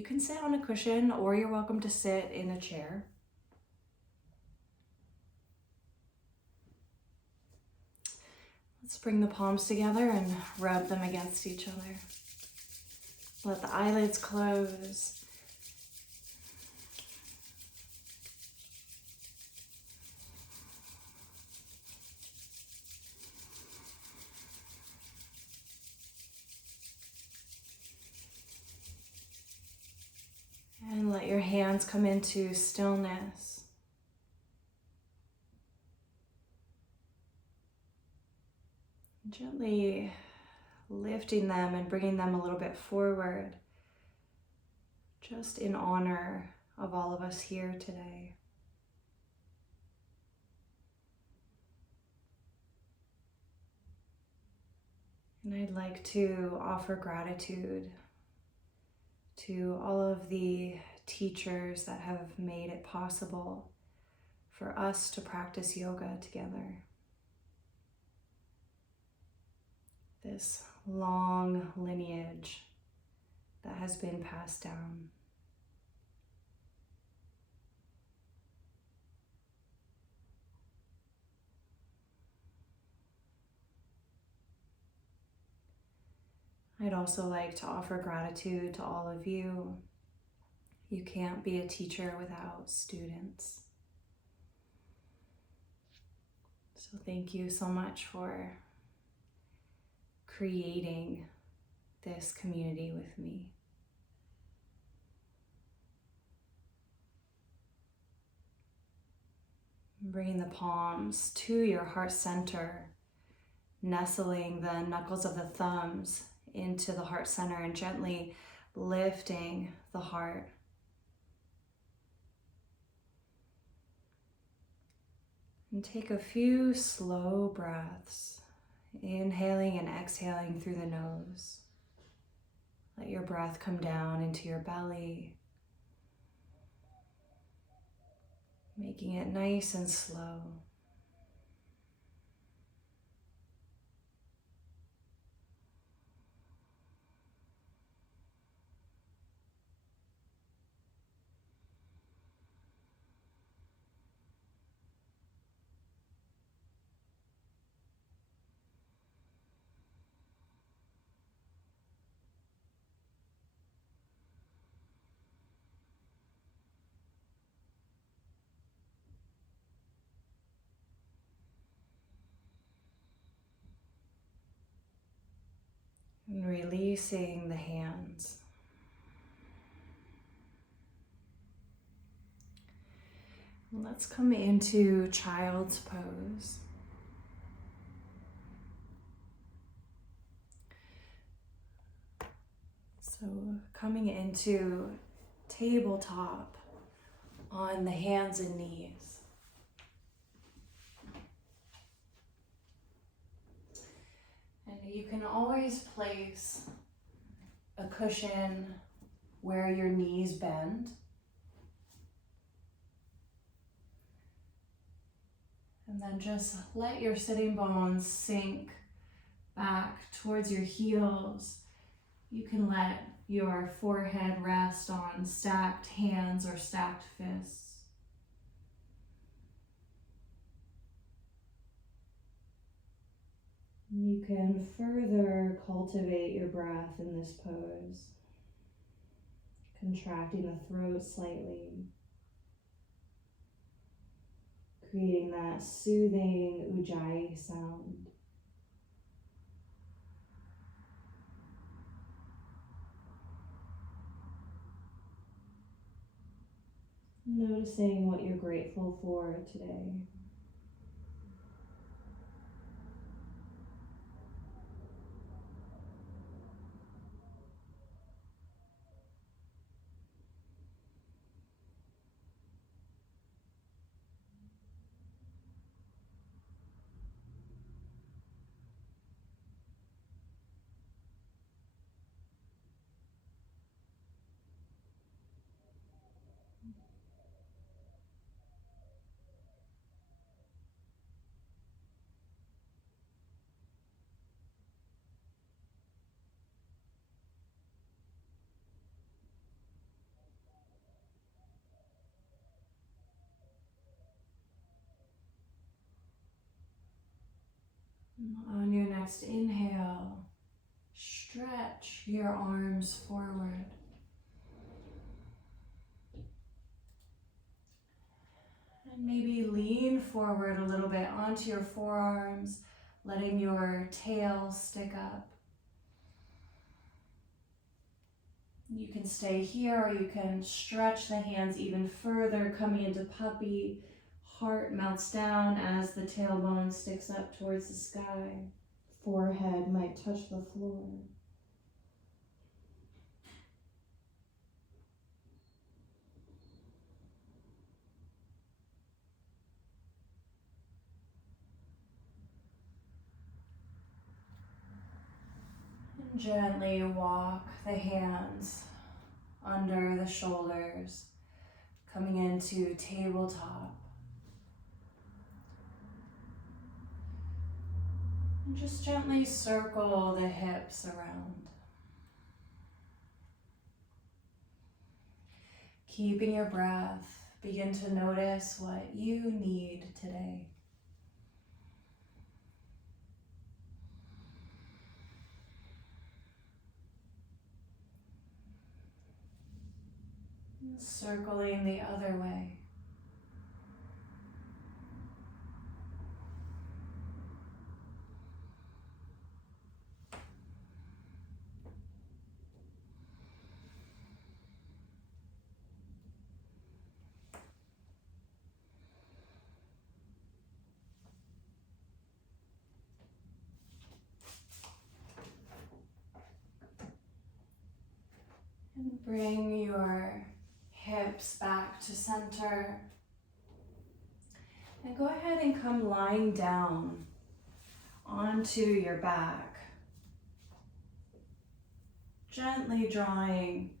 you can sit on a cushion or you're welcome to sit in a chair. Let's bring the palms together and rub them against each other. Let the eyelids close. And let your hands come into stillness. Gently lifting them and bringing them a little bit forward, just in honor of all of us here today. And I'd like to offer gratitude to all of the teachers that have made it possible for us to practice yoga together. This long lineage that has been passed down. I'd also like to offer gratitude to all of you. You can't be a teacher without students. So thank you so much for creating this community with me. Bringing the palms to your heart center, nestling the knuckles of the thumbs into the heart center and gently lifting the heart. And take a few slow breaths, inhaling and exhaling through the nose. Let your breath come down into your belly, making it nice and slow. And releasing the hands. Let's come into child's pose. So coming into tabletop on the hands and knees. And you can always place a cushion where your knees bend. And then just let your sitting bones sink back towards your heels. You can let your forehead rest on stacked hands or stacked fists. You can further cultivate your breath in this pose, contracting the throat slightly, creating that soothing ujjayi sound. Noticing what you're grateful for today. On your next inhale, stretch your arms forward. And maybe lean forward a little bit onto your forearms, letting your tail stick up. You can stay here, or you can stretch the hands even further, coming into puppy. Heart melts down as the tailbone sticks up towards the sky. Forehead might touch the floor. And gently walk the hands under the shoulders, coming into tabletop. And just gently circle the hips around. Keeping your breath, begin to notice what you need today. And circling the other way. And bring your hips back to center. And go ahead and come lying down onto your back. Gently drawing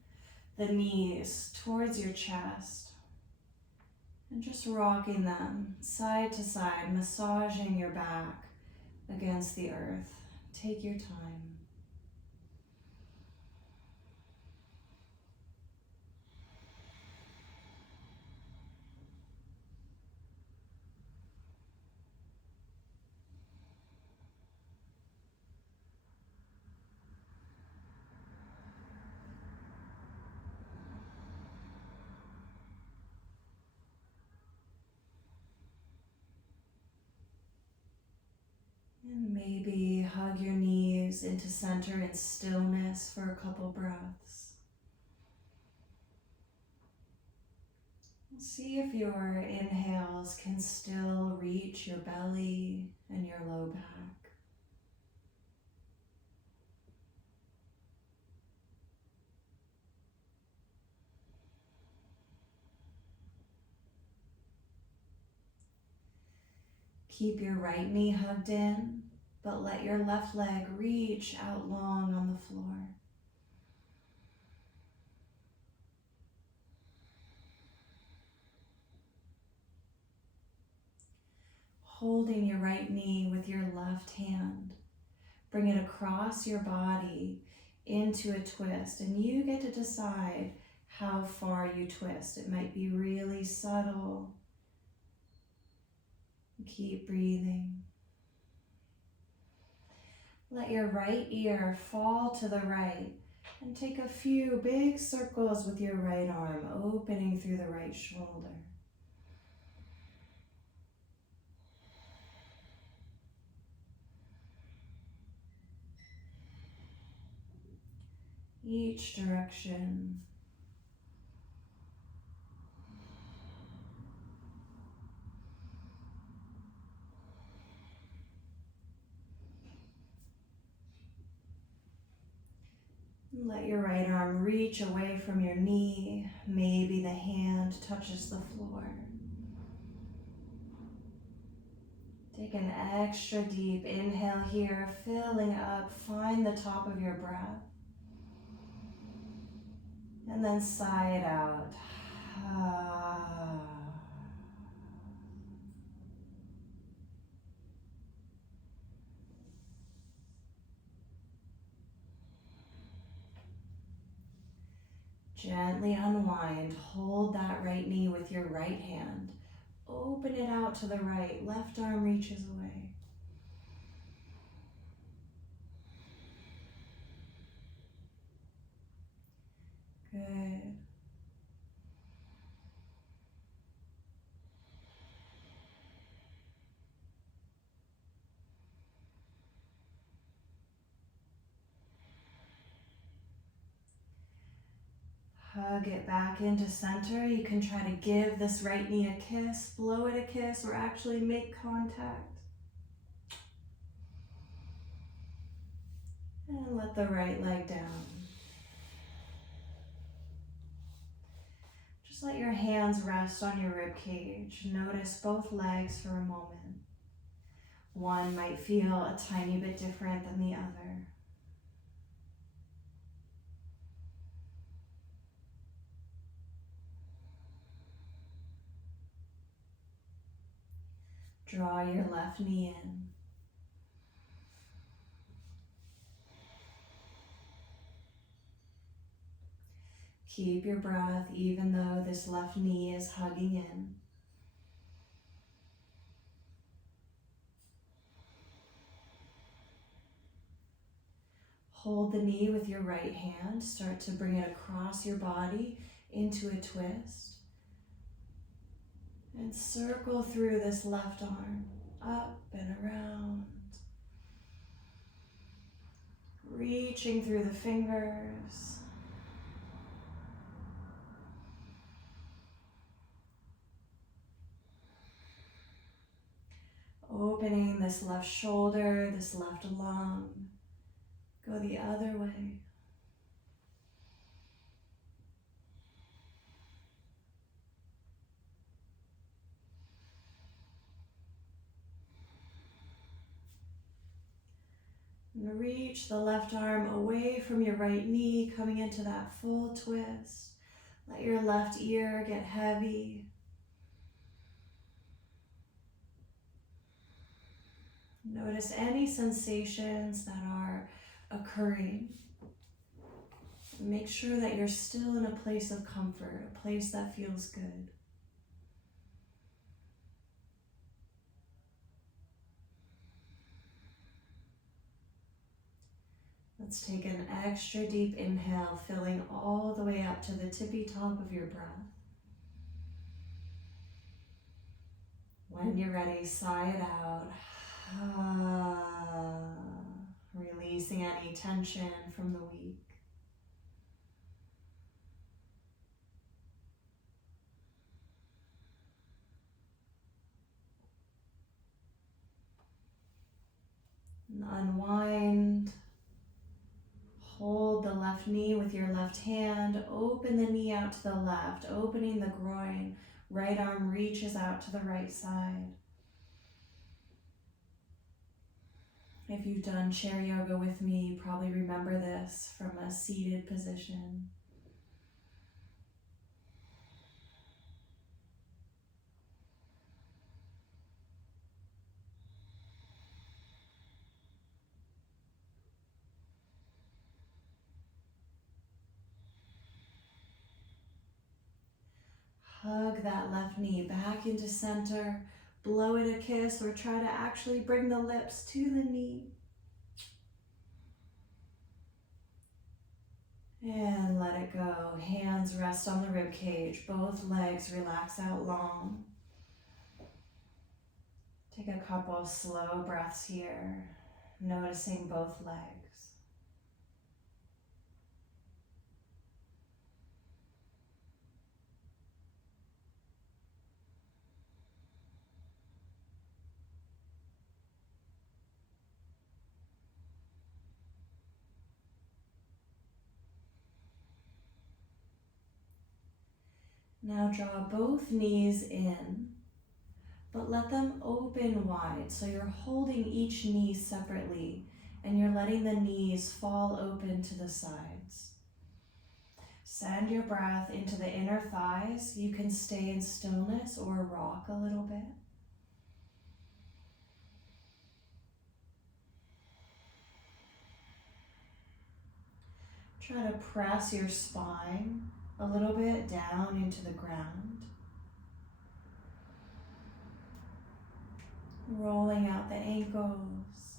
the knees towards your chest. And just rocking them side to side, massaging your back against the earth. Take your time. And maybe hug your knees into center in stillness for a couple breaths. See if your inhales can still reach your belly and your low back. Keep your right knee hugged in, but let your left leg reach out long on the floor. Holding your right knee with your left hand, bring it across your body into a twist, and you get to decide how far you twist. It might be really subtle. Keep breathing. Let your right ear fall to the right and take a few big circles with your right arm, opening through the right shoulder. Each direction. Let your right arm reach away from your knee. Maybe the hand touches the floor. Take an extra deep inhale here, filling up. Find the top of your breath. And then sigh it out. Gently unwind. Hold that right knee with your right hand. Open it out to the right. Left arm reaches away. Good. Hug it back into center. You can try to give this right knee a kiss, blow it a kiss, or actually make contact. And let the right leg down. Just let your hands rest on your rib cage. Notice both legs for a moment. One might feel a tiny bit different than the other. Draw your left knee in. Keep your breath even though this left knee is hugging in. Hold the knee with your right hand. Start to bring it across your body into a twist. And circle through this left arm, up and around. Reaching through the fingers. Opening this left shoulder, this left lung. Go the other way. And reach the left arm away from your right knee, coming into that full twist. Let your left ear get heavy. Notice any sensations that are occurring. Make sure that you're still in a place of comfort, a place that feels good. Let's take an extra deep inhale, filling all the way up to the tippy top of your breath. When you're ready, sigh it out. Releasing any tension from the week. And unwind. Hold the left knee with your left hand. Open the knee out to the left, opening the groin. Right arm reaches out to the right side. If you've done chair yoga with me, you probably remember this from a seated position. Hug that left knee back into center. Blow it a kiss or try to actually bring the lips to the knee. And let it go. Hands rest on the rib cage. Both legs relax out long. Take a couple of slow breaths here, noticing both legs. Now draw both knees in, but let them open wide. So you're holding each knee separately and you're letting the knees fall open to the sides. Send your breath into the inner thighs. You can stay in stillness or rock a little bit. Try to press your spine a little bit down into the ground. Rolling out the ankles.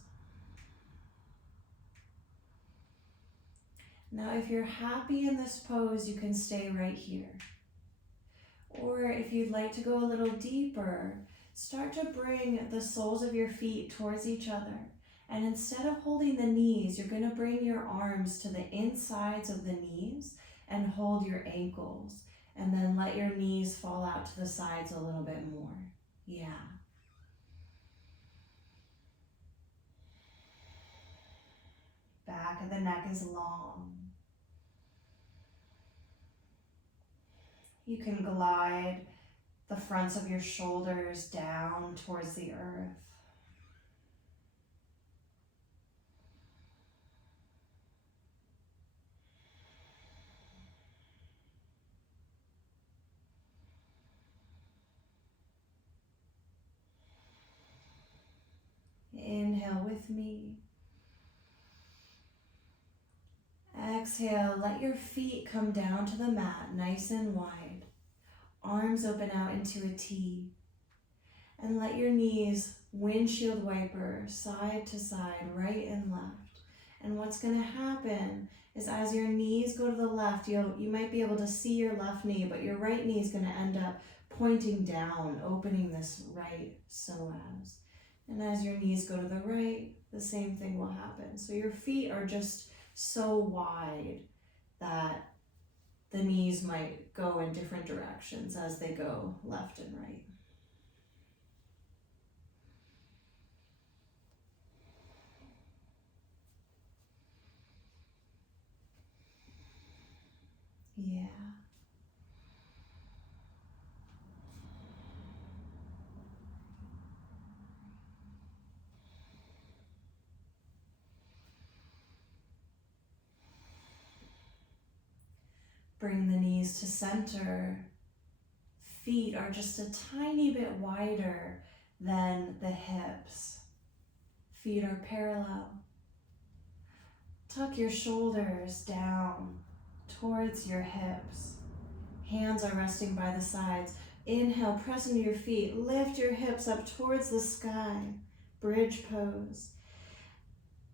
Now, if you're happy in this pose, you can stay right here. Or if you'd like to go a little deeper, start to bring the soles of your feet towards each other. And instead of holding the knees, you're going to bring your arms to the insides of the knees and hold your ankles. And then let your knees fall out to the sides a little bit more. Yeah. Back of the neck is long. You can glide the fronts of your shoulders down towards the earth. Inhale with me. Exhale, let your feet come down to the mat nice and wide. Arms open out into a T. And let your knees windshield wiper side to side, right and left. And what's going to happen is as your knees go to the left, you might be able to see your left knee, but your right knee is going to end up pointing down, opening this right psoas. And as your knees go to the right, the same thing will happen. So your feet are just so wide that the knees might go in different directions as they go left and right. Yeah. Bring the knees to center. Feet are just a tiny bit wider than the hips. Feet are parallel. Tuck your shoulders down towards your hips. Hands are resting by the sides. Inhale, press into your feet. Lift your hips up towards the sky. Bridge pose.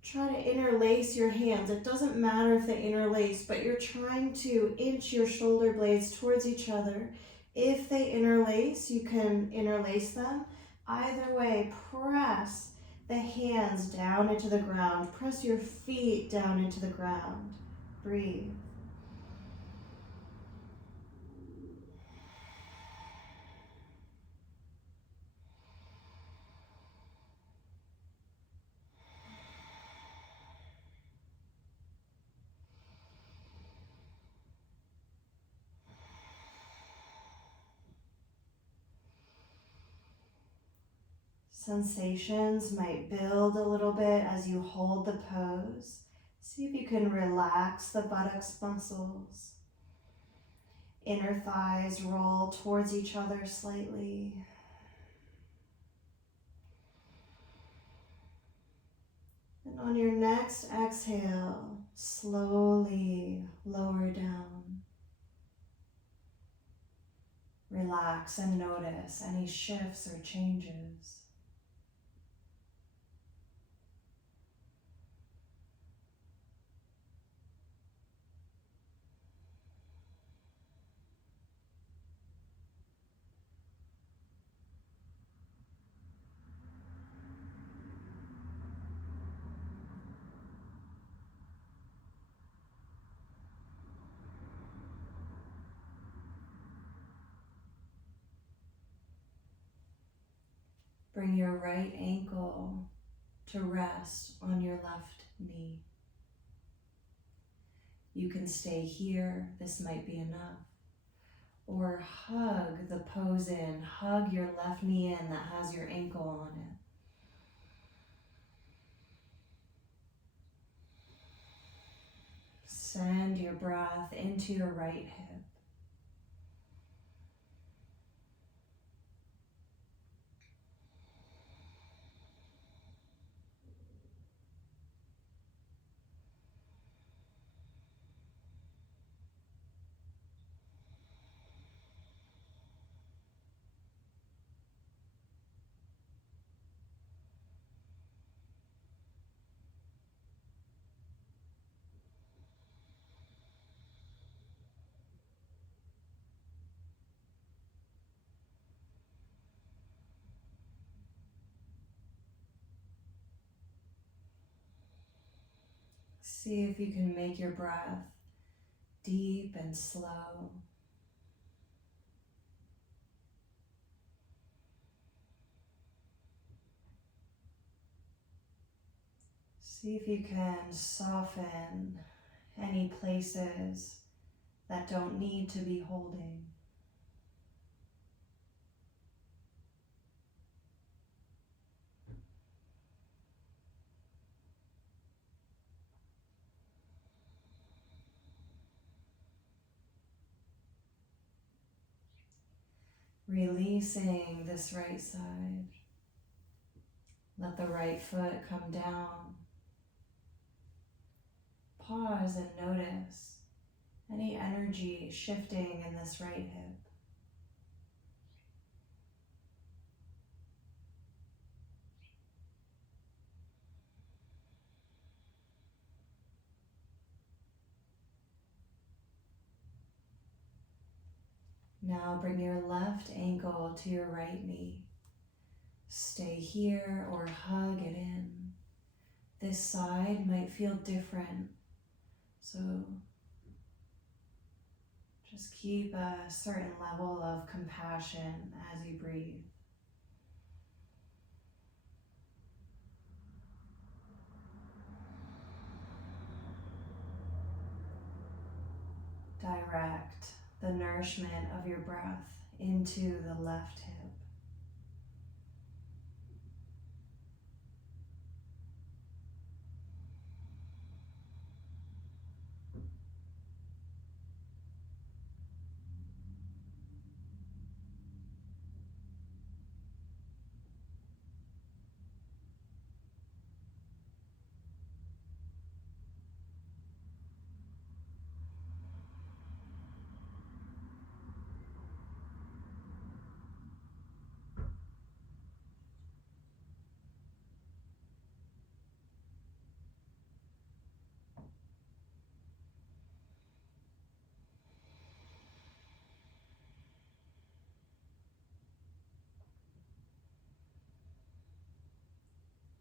Try to interlace your hands. It doesn't matter if they interlace, but you're trying to inch your shoulder blades towards each other. If they interlace, you can interlace them. Either way, press the hands down into the ground. Press your feet down into the ground. Breathe. Sensations might build a little bit as you hold the pose. See if you can relax the buttocks muscles. Inner thighs roll towards each other slightly. And on your next exhale, slowly lower down. Relax and notice any shifts or changes. Bring your right ankle to rest on your left knee. You can stay here, this might be enough. Or hug the pose in, hug your left knee in that has your ankle on it. Send your breath into your right hip. See if you can make your breath deep and slow. See if you can soften any places that don't need to be holding. Releasing this right side. Let the right foot come down. Pause and notice any energy shifting in this right hip. Now bring your left ankle to your right knee. Stay here or hug it in. This side might feel different, so just keep a certain level of compassion as you breathe. Direct the nourishment of your breath into the left hip.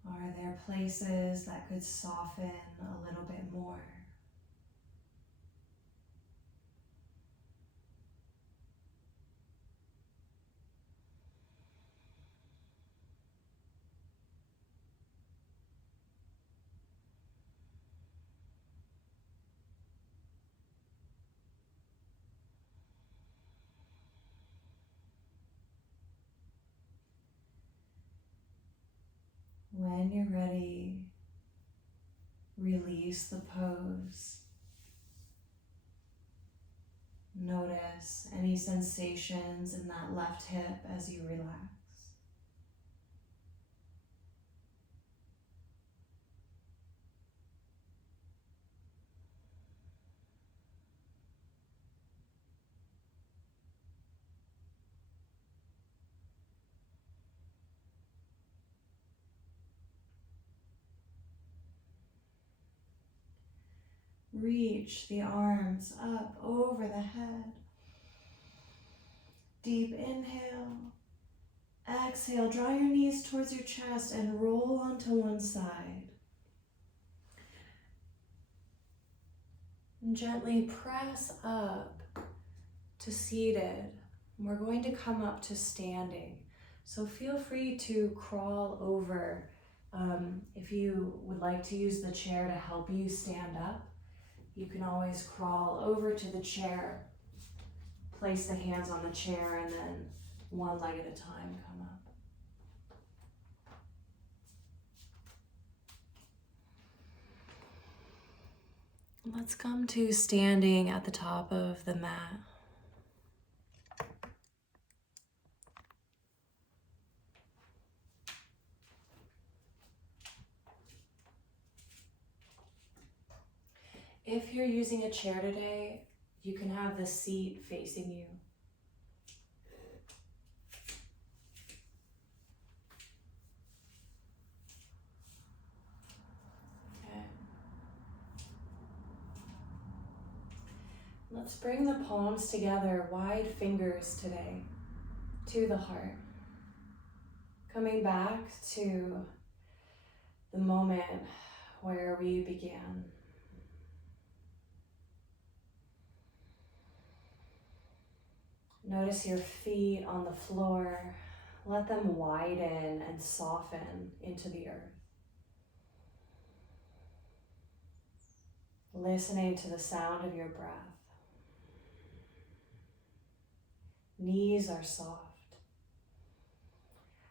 Are there places that could soften a little bit more? When you're ready, release the pose. Notice any sensations in that left hip as you relax. Reach the arms up over the head. Deep inhale. Exhale, draw your knees towards your chest and roll onto one side. And gently press up to seated. We're going to come up to standing. So feel free to crawl over if you would like to use the chair to help you stand up. You can always crawl over to the chair, place the hands on the chair, and then one leg at a time come up. Let's come to standing at the top of the mat. If you're using a chair today, you can have the seat facing you. Okay. Let's bring the palms together, wide fingers today, to the heart. Coming back to the moment where we began. Notice your feet on the floor. Let them widen and soften into the earth. Listening to the sound of your breath. Knees are soft.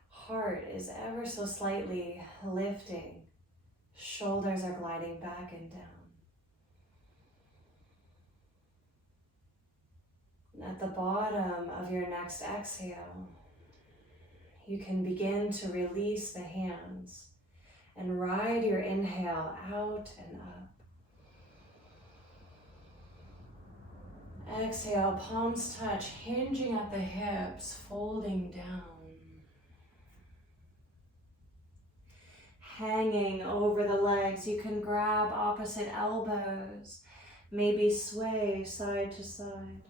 Heart is ever so slightly lifting. Shoulders are gliding back and down. At the bottom of your next exhale, you can begin to release the hands and ride your inhale out and up. Exhale, palms touch, hinging at the hips, folding down. Hanging over the legs, you can grab opposite elbows, maybe sway side to side.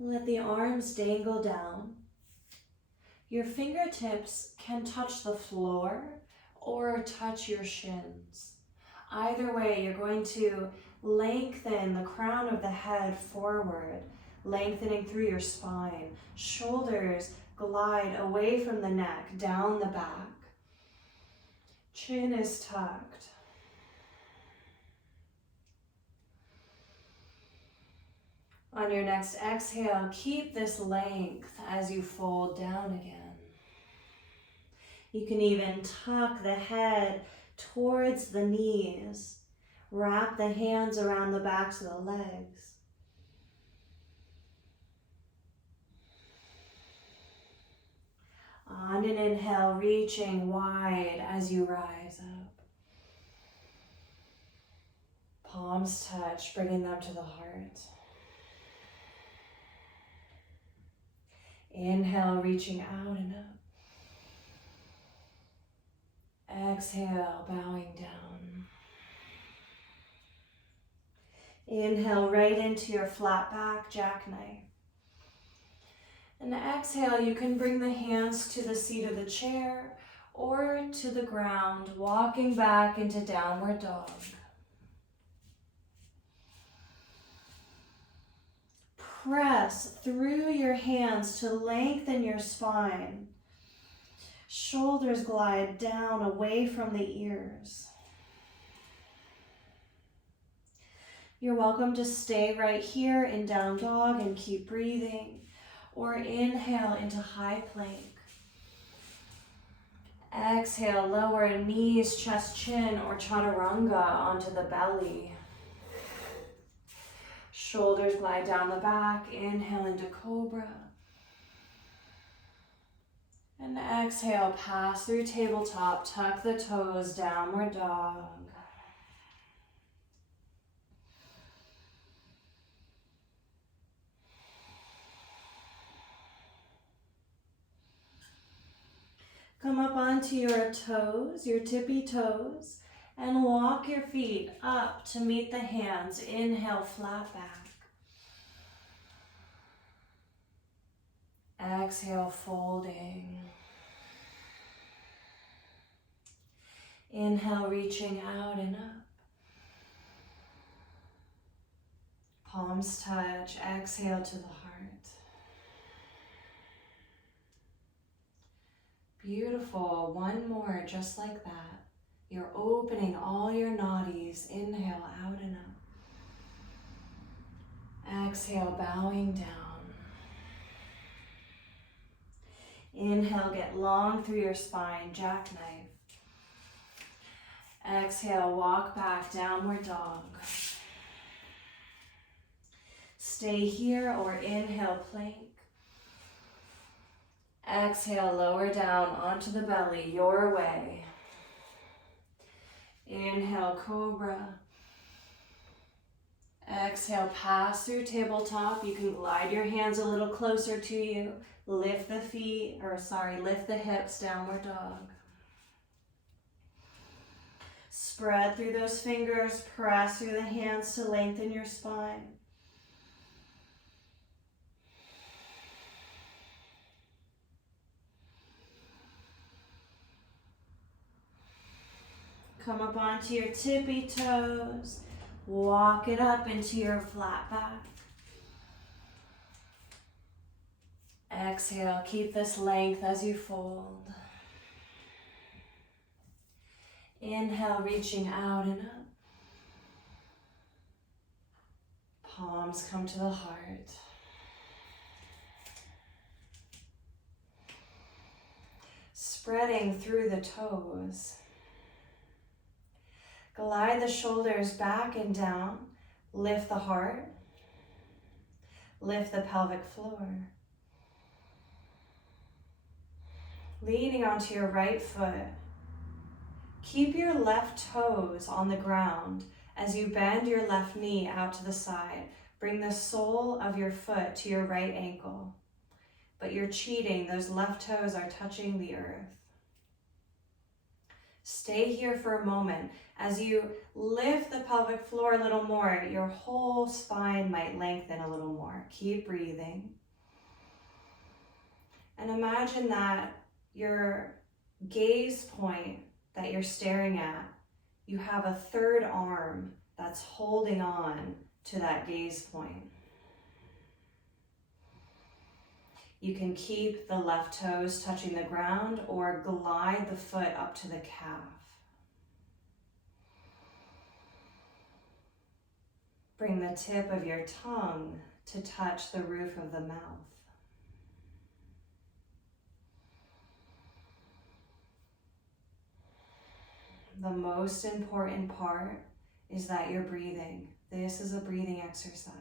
Let the arms dangle down. Your fingertips can touch the floor or touch your shins. Either way, you're going to lengthen the crown of the head forward, lengthening through your spine. Shoulders glide away from the neck, down the back. Chin is tucked. On your next exhale, keep this length as you fold down again. You can even tuck the head towards the knees. Wrap the hands around the backs of the legs. On an inhale, reaching wide as you rise up. Palms touch, bringing them to the heart. Inhale, reaching out and up. Exhale, bowing down. Inhale right into your flat back, jackknife. And exhale, you can bring the hands to the seat of the chair or to the ground, walking back into downward dog. Press through your hands to lengthen your spine. Shoulders glide down away from the ears. You're welcome to stay right here in down dog and keep breathing, or inhale into high plank. Exhale, lower knees, chest, chin, or chaturanga onto the belly. Shoulders glide down the back, inhale into cobra. And exhale, pass through tabletop, tuck the toes, downward dog. Come up onto your toes, your tippy toes, and walk your feet up to meet the hands. Inhale, flat back. Exhale, folding. Inhale, reaching out and up. Palms touch, exhale to the heart. Beautiful, one more just like that. You're opening all your nadis. Inhale, out and up. Exhale, bowing down. Inhale, get long through your spine, jackknife. Exhale, walk back, downward dog. Stay here or inhale, plank. Exhale, lower down onto the belly, your way. Inhale, cobra. Exhale, pass through tabletop. You can glide your hands a little closer to you. Lift the lift the hips, downward dog. Spread through those fingers, press through the hands to lengthen your spine. Come up onto your tippy toes. Walk it up into your flat back. Exhale, keep this length as you fold. Inhale, reaching out and up. Palms come to the heart. Spreading through the toes. Glide the shoulders back and down. Lift the heart. Lift the pelvic floor. Leaning onto your right foot. Keep your left toes on the ground as you bend your left knee out to the side. Bring the sole of your foot to your right ankle. But you're cheating, those left toes are touching the earth. Stay here for a moment. As you lift the pelvic floor a little more, your whole spine might lengthen a little more. Keep breathing. And imagine that your gaze point that you're staring at, you have a third arm that's holding on to that gaze point. You can keep the left toes touching the ground or glide the foot up to the calf. Bring the tip of your tongue to touch the roof of the mouth. The most important part is that you're breathing. This is a breathing exercise.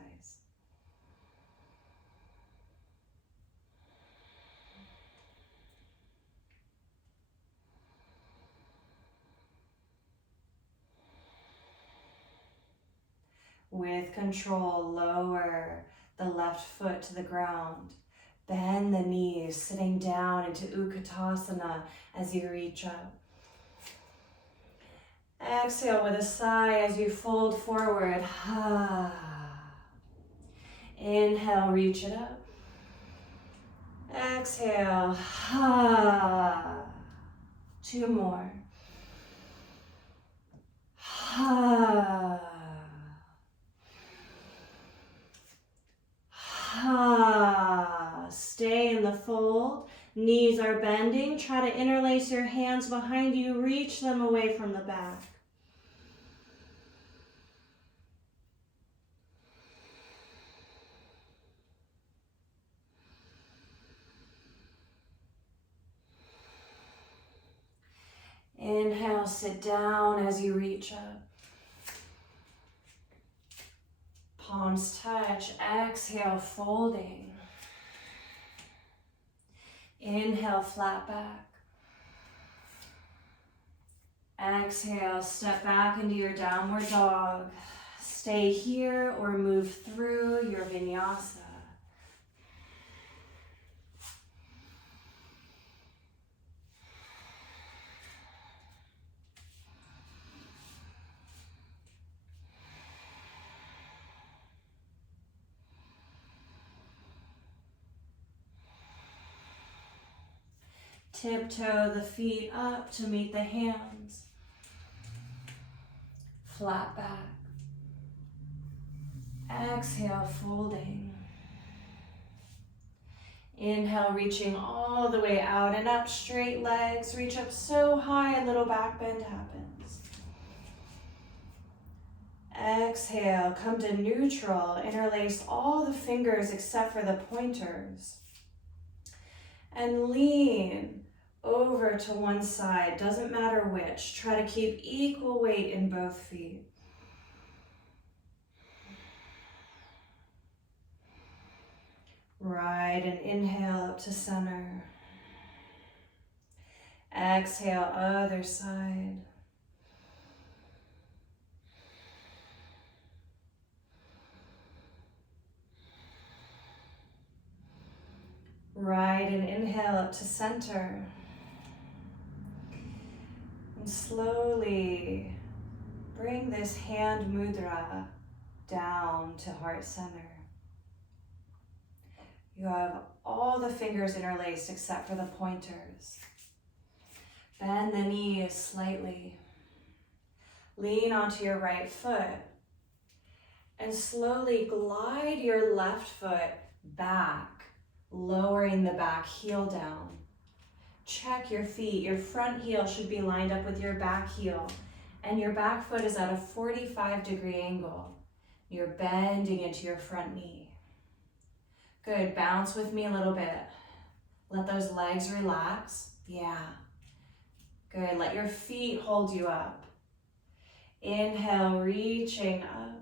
With control, lower the left foot to the ground. Bend the knees, sitting down into Utkatasana as you reach up. Exhale with a sigh as you fold forward. Inhale, reach it up. Exhale. Two more. Stay in the fold. Knees are bending. Try to interlace your hands behind you. Reach them away from the back. Inhale, sit down as you reach up. Palms touch. Exhale, folding. Inhale, flat back. Exhale, step back into your downward dog. Stay here or move through your vinyasa. Tiptoe the feet up to meet the hands. Flat back. Exhale, folding. Inhale, reaching all the way out and up, straight legs. Reach up so high, a little back bend happens. Exhale, come to neutral. Interlace all the fingers except for the pointers. And lean over to one side, doesn't matter which. Try to keep equal weight in both feet. Ride and inhale up to center. Exhale, other side. Ride and inhale up to center. And slowly Bring this hand mudra down to heart center. You have all the fingers interlaced except for the pointers. Bend the knees slightly. Lean onto your right foot and slowly glide your left foot back, lowering the back heel down. Check your feet. Your front heel should be lined up with your back heel, and your back foot is at a 45-degree angle. You're bending into your front knee. Good. Bounce with me a little bit. Let those legs relax. Yeah. Good. Let your feet hold you up. Inhale, reaching up.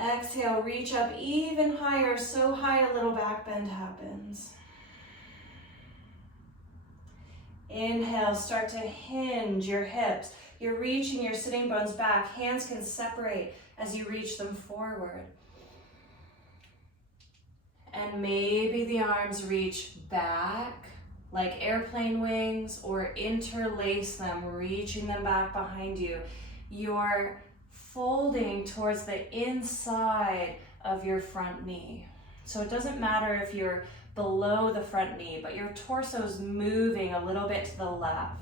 Exhale, reach up even higher, so high a little back bend happens. Inhale, start to hinge your hips. You're reaching your sitting bones back. Hands can separate as you reach them forward. And maybe the arms reach back like airplane wings, or interlace them, reaching them back behind you. You're folding towards the inside of your front knee. So it doesn't matter if you're below the front knee, but your torso's moving a little bit to the left.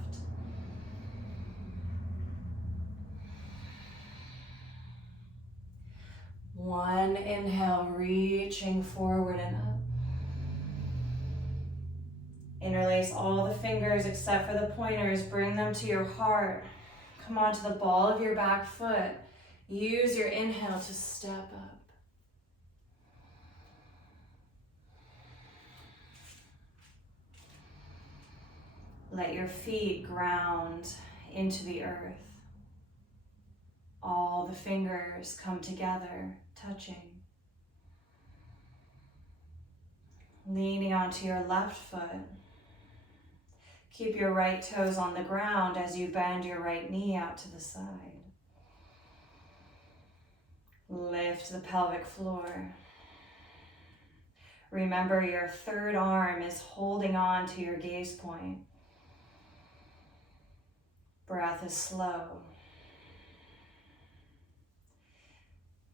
One inhale, reaching forward and up. Interlace all the fingers except for the pointers. Bring them to your heart. Come onto the ball of your back foot. Use your inhale to step up. Let your feet ground into the earth. All the fingers come together, touching. Leaning onto your left foot. Keep your right toes on the ground as you bend your right knee out to the side. Lift the pelvic floor. Remember, your third arm is holding on to your gaze point. Breath is slow.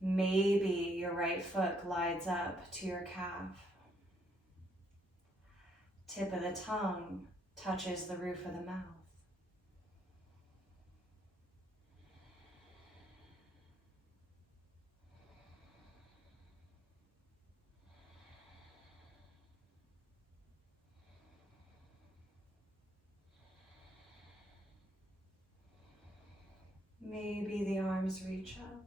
Maybe your right foot glides up to your calf. Tip of the tongue touches the roof of the mouth. Maybe the arms reach up.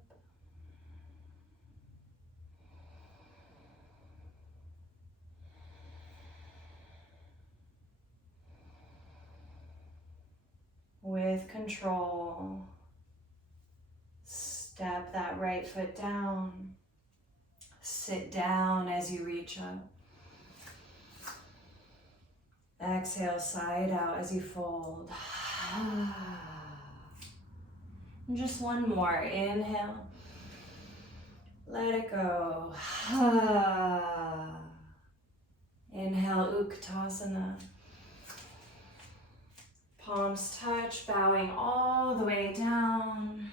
With control, step that right foot down. Sit down as you reach up. Exhale, side out as you fold. And just one more. Inhale. Let it go. Inhale, Utkatasana. Palms touch, bowing all the way down.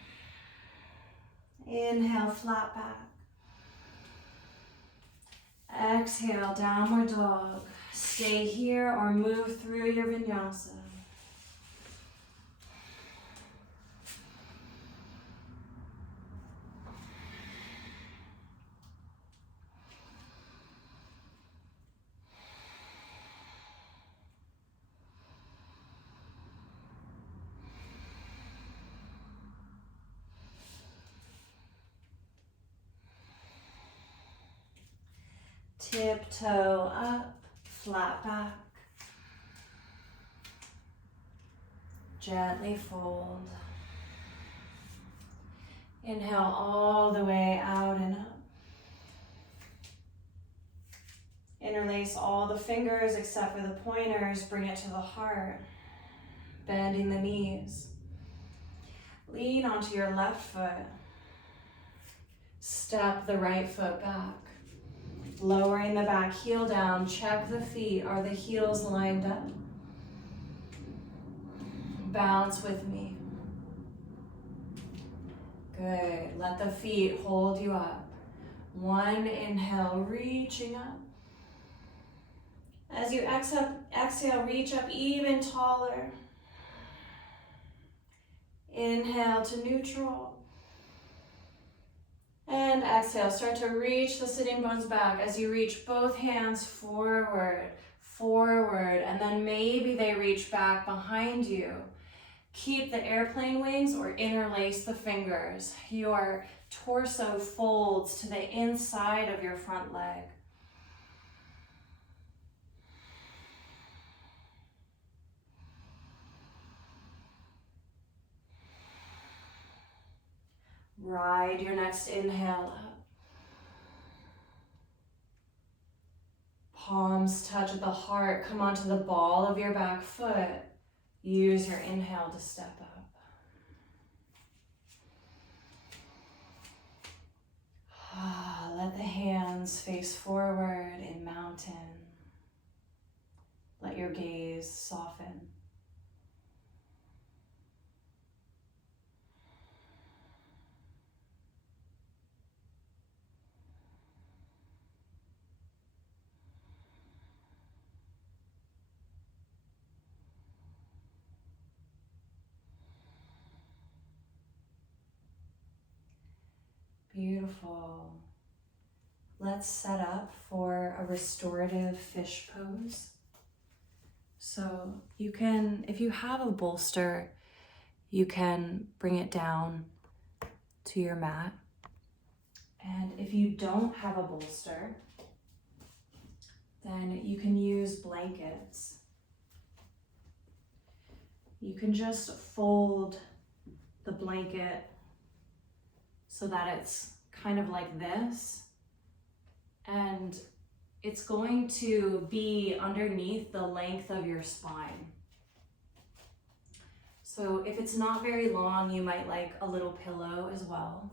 Inhale, flat back. Exhale, downward dog. Stay here or move through your vinyasa. Tiptoe up, flat back. Gently fold. Inhale all the way out and up. Interlace all the fingers except for the pointers. Bring it to the heart. Bending the knees. Lean onto your left foot. Step the right foot back. Lowering the back heel down. Check the feet. Are the heels lined up? Bounce with me. Good. Let the feet hold you up. One inhale, reaching up. As you exhale, reach up even taller. Inhale to neutral. And exhale, start to reach the sitting bones back as you reach both hands forward, and then maybe they reach back behind you. Keep the airplane wings or interlace the fingers. Your torso folds to the inside of your front leg. Ride your next inhale up. Palms touch at the heart. Come onto the ball of your back foot. Use your inhale to step up. Let the hands face forward in mountain. Let your gaze soften. Beautiful. Let's set up for a restorative fish pose. So you can, if you have a bolster, you can bring it down to your mat. And if you don't have a bolster, then you can use blankets. You can just fold the blanket so that it's kind of like this, and it's going to be underneath the length of your spine. So if it's not very long, you might like a little pillow as well.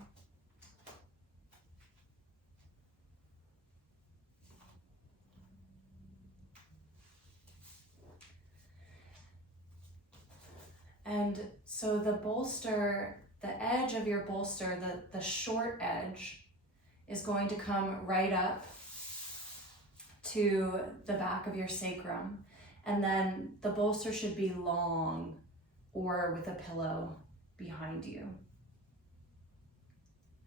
And so the bolster, the edge of your bolster, the short edge, is going to come right up to the back of your sacrum. And then the bolster should be long or with a pillow behind you.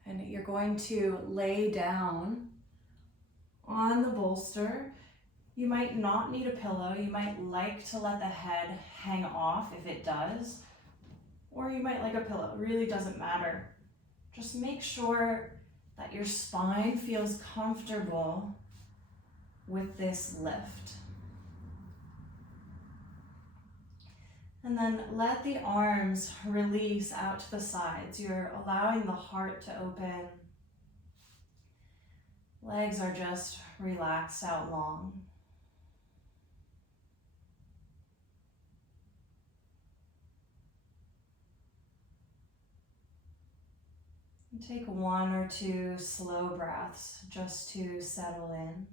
And you're going to lay down on the bolster. You might not need a pillow. You might like to let the head hang off if it does, or you might like a pillow. It really doesn't matter. Just make sure that your spine feels comfortable with this lift. And then let the arms release out to the sides. You're allowing the heart to open. Legs are just relaxed out long. And take one or two slow breaths just to settle in.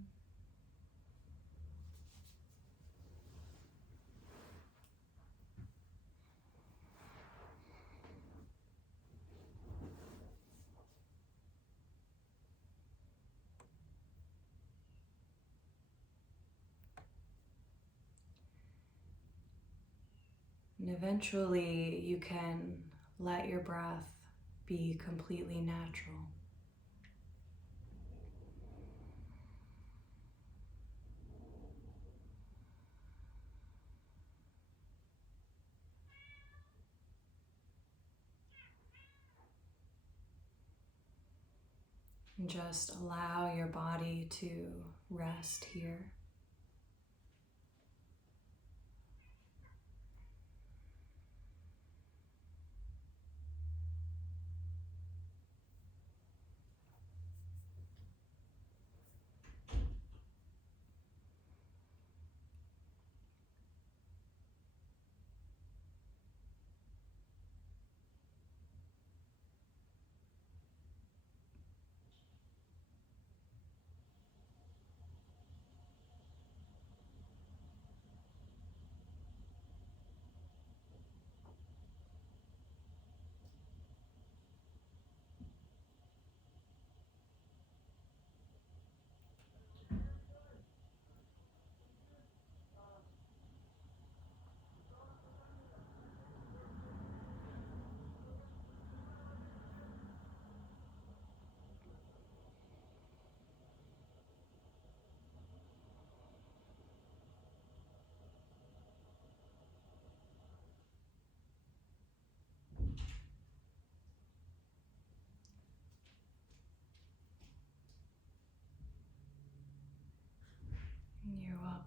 And eventually you can let your breath be completely natural. And just allow your body to rest here.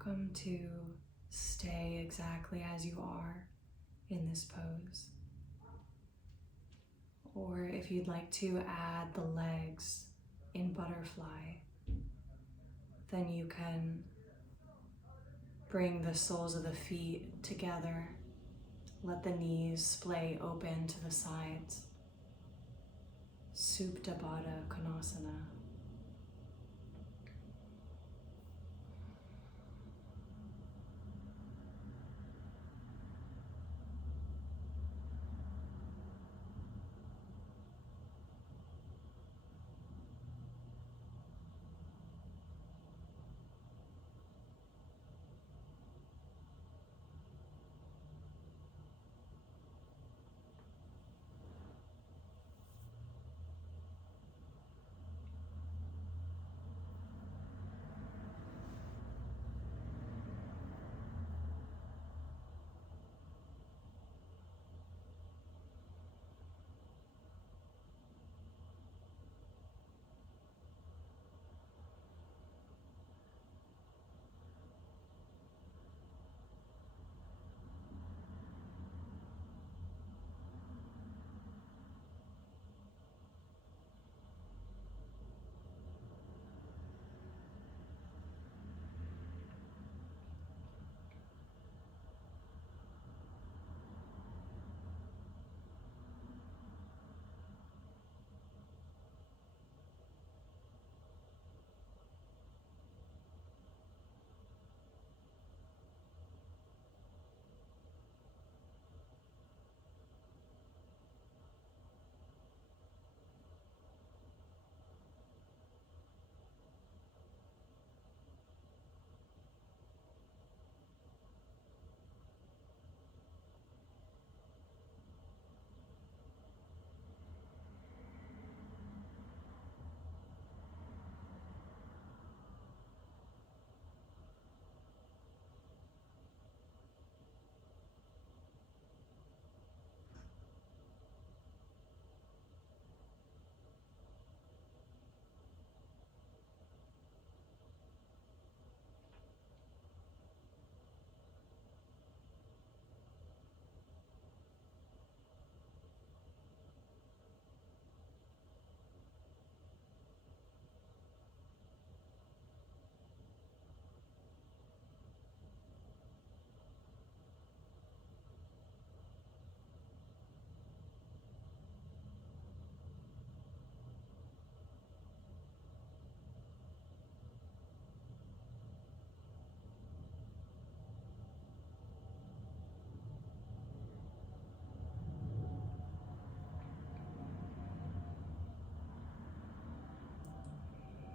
welcome to stay exactly as you are in this pose. Or if you'd like to add the legs in butterfly, then you can bring the soles of the feet together. Let the knees splay open to the sides. Supta Baddha Konasana.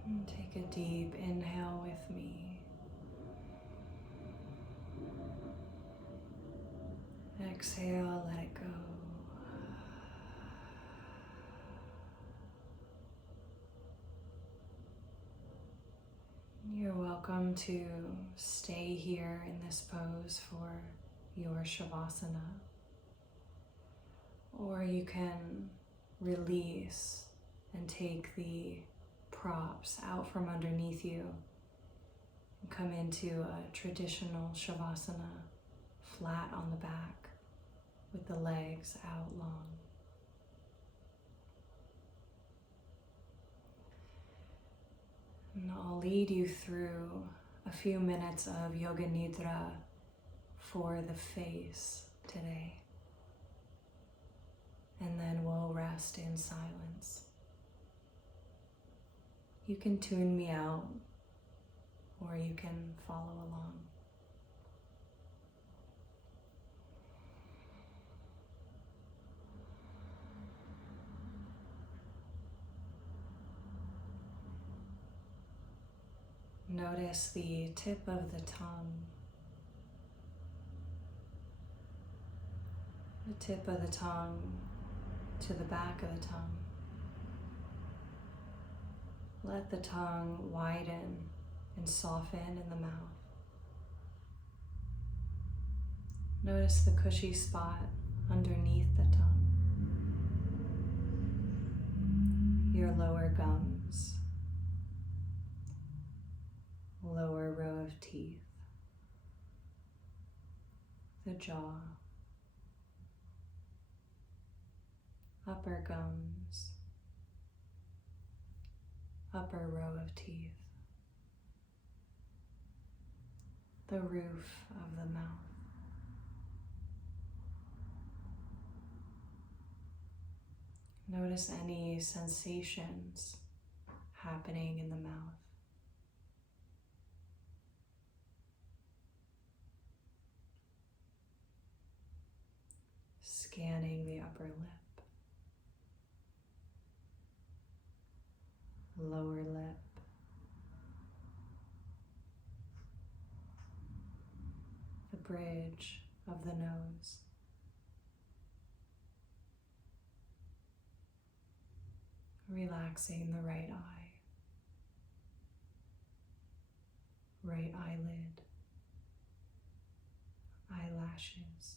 And take a deep inhale with me. Exhale, let it go. You're welcome to stay here in this pose for your Shavasana. Or you can release and take the props out from underneath you and come into a traditional Shavasana, flat on the back with the legs out long. And I'll lead you through a few minutes of Yoga Nidra for the face today. And then we'll rest in silence. You can tune me out, or you can follow along. Notice the tip of the tongue. The tip of the tongue to the back of the tongue. Let the tongue widen and soften in the mouth. Notice the cushy spot underneath the tongue. Your lower gums. Lower row of teeth. jaw, upper gums, upper row of teeth, the roof of the mouth. Notice any sensations happening in the mouth. Scanning the upper lip, lower lip, the bridge of the nose, relaxing the right eye, right eyelid, eyelashes,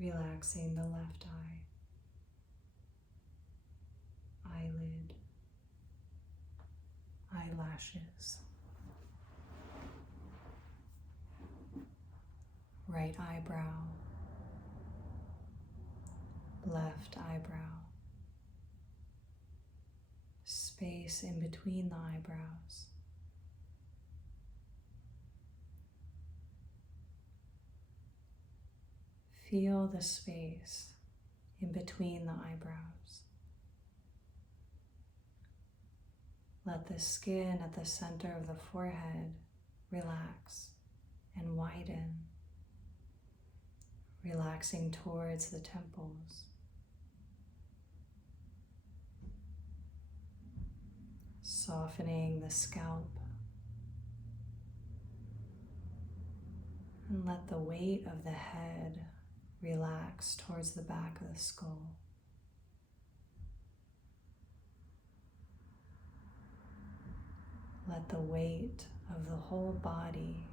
relaxing the left eye, eyelid, eyelashes, right eyebrow, left eyebrow, space in between the eyebrows, feel the space in between the eyebrows. Let the skin at the center of the forehead relax and widen, relaxing towards the temples. Softening the scalp. And let the weight of the head relax towards the back of the skull. Let the weight of the whole body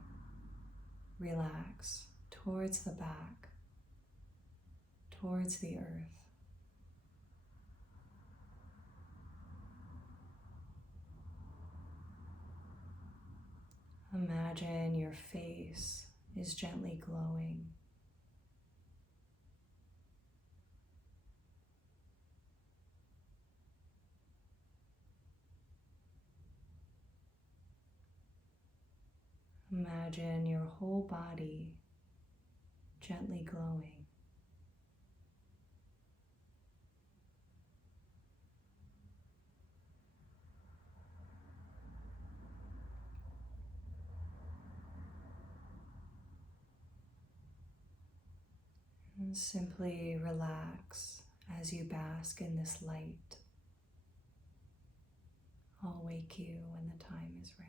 relax towards the back, towards the earth. Imagine your face is gently glowing. Imagine your whole body gently glowing. And simply relax as you bask in this light. I'll wake you when the time is right.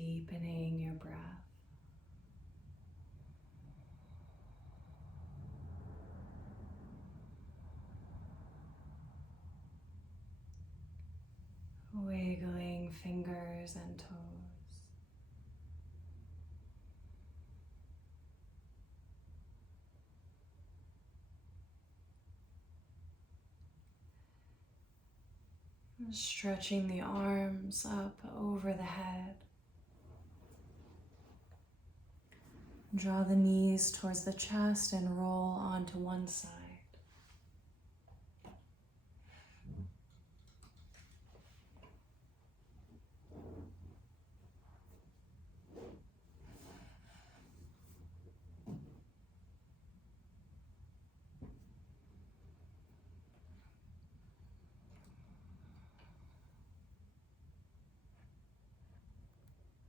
deepening your breath. Wiggling fingers and toes. Stretching the arms up over the head. Draw the knees towards the chest and roll onto one side.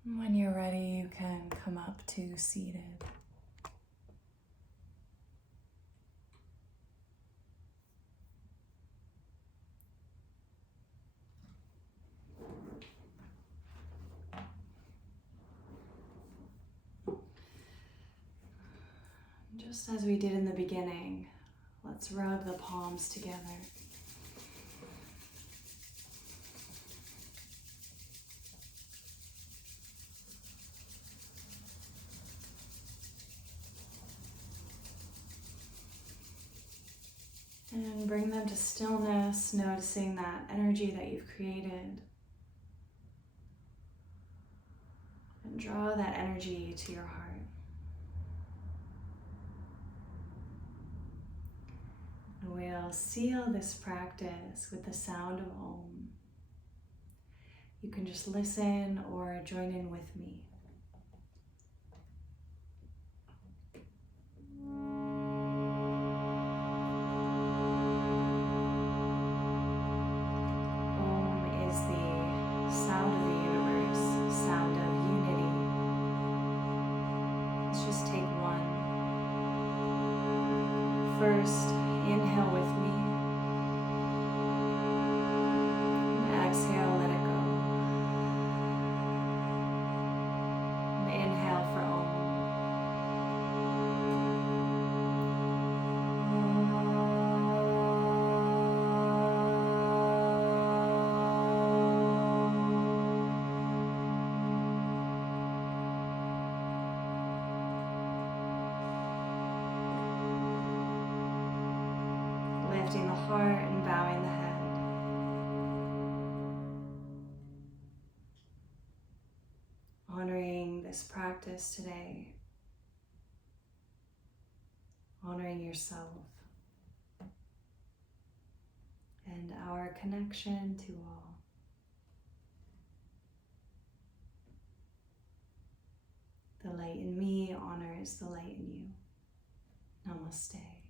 When you're ready, you can come up to seated. Just as we did in the beginning, let's rub the palms together. And bring them to stillness, noticing that energy that you've created. And draw that energy to your heart. And we'll seal this practice with the sound of Om. You can just listen or join in with me. First, inhale with me. And exhale, let it go. And inhale for Om. Lifting the heart and bowing the head. Honoring this practice today. Honoring yourself. And our connection to all. The light in me honors the light in you. Namaste.